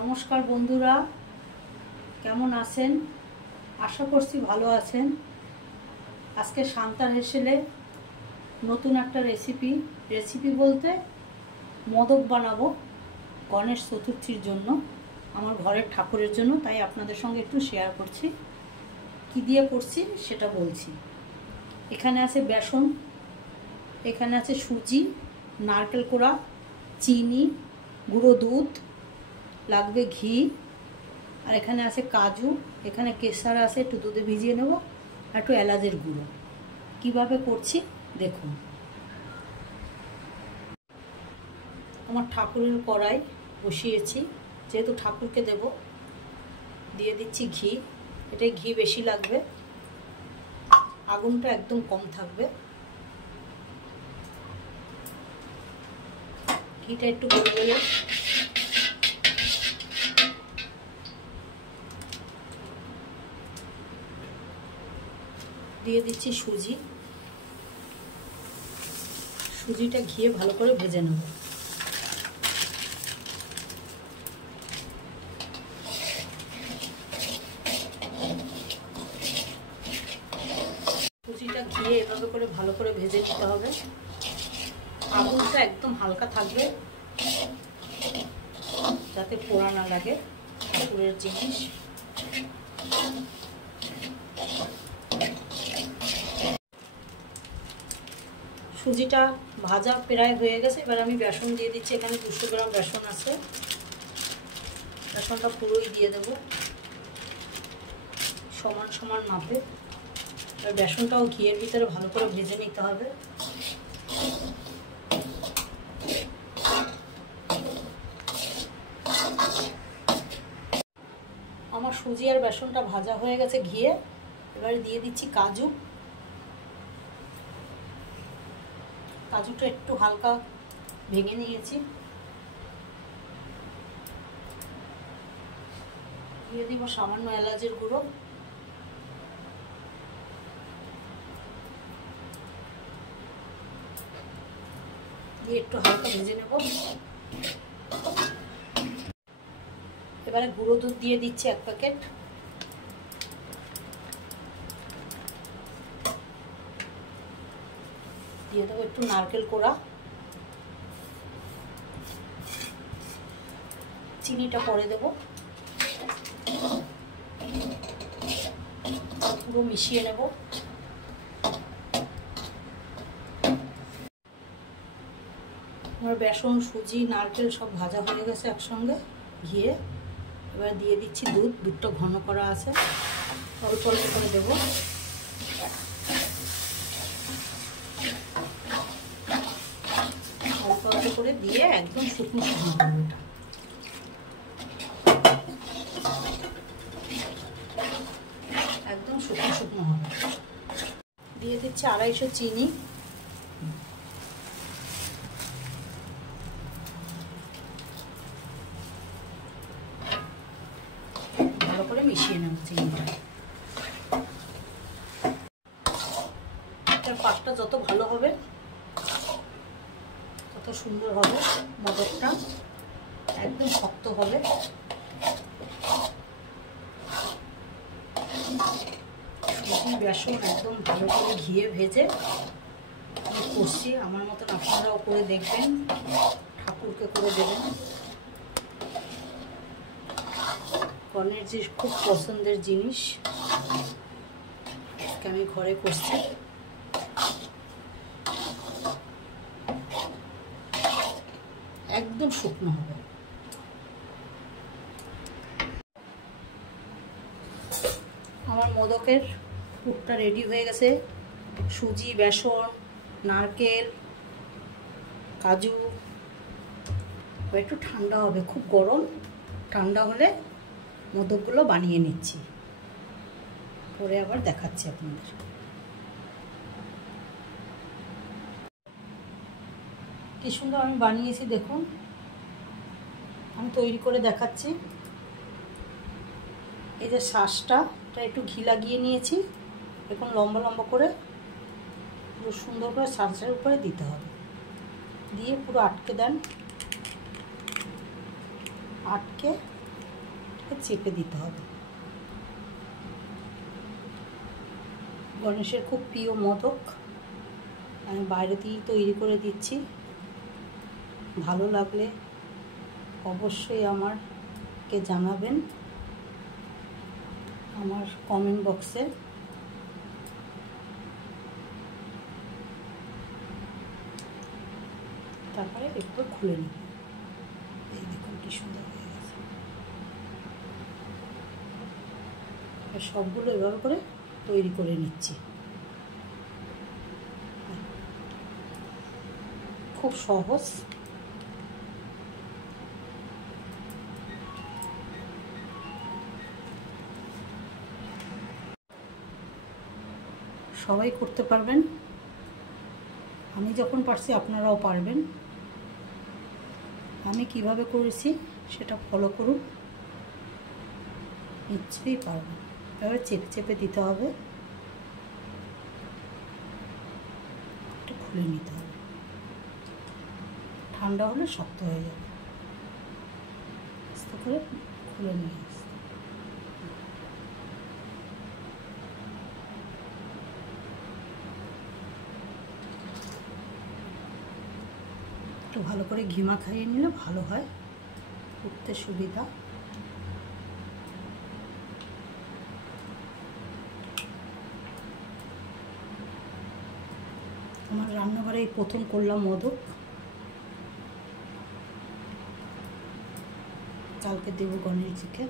নমস্কার বন্ধুরা, কেমন আছেন? আশা করছি ভালো আছেন। আজকে শান্তার হেসেলে নতুন একটা রেসিপি বলতে মোদক বানাবো গণেশ চতুর্থীর জন্য, আমার ঘরের ঠাকুরের জন্য। তাই আপনাদের সঙ্গে একটু শেয়ার করছি, কি দিয়ে করছি সেটা বলছি। এখানে আছে বেসন, এখানে আছে সুজি, নারকেল কোড়া, চিনি, গুঁড়ো দুধ, লাগবে ঘি, আর এখানে আছে কাজু, এখানে কেশর আছে, একটু দুধে ভিজিয়ে নেব, আর একটু এলাচের গুঁড়ো। কিভাবে করছি দেখুন। আমার ঠাকুরের কড়াই বসিয়েছি, যেহেতু ঠাকুরকে দেব, দিয়ে দিচ্ছি ঘি। এটাই ঘি বেশি লাগবে, আগুনটা একদম কম থাকবে। ঘিটা একটু গলে গেলে দিয়ে দিচ্ছি সুজি। সুজিটা ঘিয়ে ভালো করে ভেজে নেব। সুজিটা ঘিয়ে এভাবে করে ভালো করে ভেজে নিতে হবে। আগুনটা একদম হালকা থাকবে, যাতে পোড়া না লাগে ঠাকুরের জিনিস। সুজিটা ভাজা প্রায় হয়ে গেছে। এবার আমি বেসন দিয়ে দিচ্ছি। এখানে 200 গ্রাম বেসন আছে, বেসনটা পুরোই দিয়ে দেব সমান সমান মাপে। এবার বেসনটাও ঘিয়ের ভিতরে ভালো করে ভেজে নিতে হবে। আমার সুজি আর বেসনটা ভাজা হয়ে গেছে ঘিয়ে। এবারে দিয়ে দিচ্ছি কাজু। কাজুটা একটু হালকা ভেঙে নিয়েছি। দিয়ে দিব সামান্য এলাচের গুঁড়ো। দিয়ে একটু হালকা ভেজে নেব। এবারে গুঁড়ো দুধ দিয়ে দিচ্ছি 1 প্যাকেট। দিয়ে দেবো একটু নারকেল কোড়া। চিনিটা পরে দেব। পুরো মিশিয়ে নেব। আমার বেসন, সুজি, নারকেল সব ভাজা হয়ে গেছে একসঙ্গে ঘিয়ে। এবার দিয়ে দিচ্ছি দুধ। দুধটা ঘন করা আছে, অল্প অল্প করে দেবো। অল্প অল্প করে দিয়ে একদম শুকনো শুকনো করবো। এটা একদম শুকনো শুকনো হবে। দিয়ে দিচ্ছি 250 চিনি। ভালো করে মিশিয়ে নেব চিনিটা। এটার পাকটা যত ভালো হবে তত সুন্দর হবে মোদকটা, একদম শক্ত হবে। সুজি বেসন একদম ভালো করে ঘিয়ে ভেজে করছি। আমার মতন আপনারাও করে দেখবেন, ঠাকুরকে করে দেবেন। গণেশ যে খুব পছন্দের জিনিস, আমি ঘরে করছি। একদম শুকনো হবে। আমার মোদকের পুরটা রেডি হয়ে গেছে। সুজি, বেসন, নারকেল, কাজু। একটু ঠান্ডা হবে, খুব গরম। ঠান্ডা হলে মোদকগুলো বানিয়ে নিচ্ছি, পরে আবার দেখাচ্ছি আপনাদের। কি সুন্দর আমি বানিয়েছি দেখুন। আমি তৈরি করে দেখাচ্ছি। এই যে শ্বাসটা, এটা একটু ঘি লাগিয়ে নিয়েছি। এখন লম্বা লম্বা করে পুরো সুন্দর করে শ্বাসের উপরে দিতে হবে। দিয়ে পুরো আটকে দেন। আটকে এটাকে চেপে দিতে হবে। গণেশের খুব প্রিয় মোদক, আমি বাইরে দিয়েই তৈরি করে দিচ্ছি। ভালো লাগলে অবশ্যই আমাকে জানাবেন আমার কমেন্ট বক্সে। তারপরে একটু খুলে নিব। এই দেখুন কি সুন্দর হয়ে গেছে। সবগুলো এভাবে করে তৈরি করে নিচ্ছি। খুব সহজ। সবাই করতে পারবেন। আমি যখন পারছি আপনারাও পারবেন। আমি কিভাবে করেছি সেটা ফলো করুন, নিশ্চয়ই পারবেন। এভাবে চেপে চেপে দিতে হবে, একটু খুলে নিতে হবে। ঠান্ডা হলে শক্ত হয়ে যাবে। আস্তে করে খুলে নিয়ে আসতে। একটু ভালো করে ঘি মাখিয়ে নিলে ভালো হয়, উঠতে সুবিধা। আমার রান্নাঘরে এই প্রথম করলাম মোদক, কালকে দেব গণেশজিকে।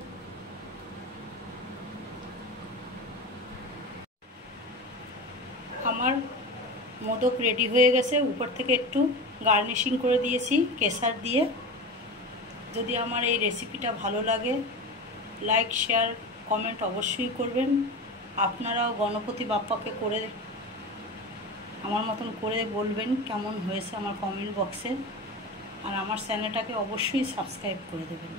আমার মোদক রেডি হয়ে গেছে। উপর থেকে একটু গার্নিশিং করে দিয়েছি কেশর দিয়ে। যদি আমার এই রেসিপিটা ভালো লাগে, লাইক শেয়ার কমেন্ট অবশ্যই করবেন। আপনারাও গণপতি বাপ্পাকে করে আমার মতন করে বলবেন কেমন হয়েছে আমার কমেন্ট বক্সে। আর আমার চ্যানেলটাকে অবশ্যই সাবস্ক্রাইব করে দেবেন।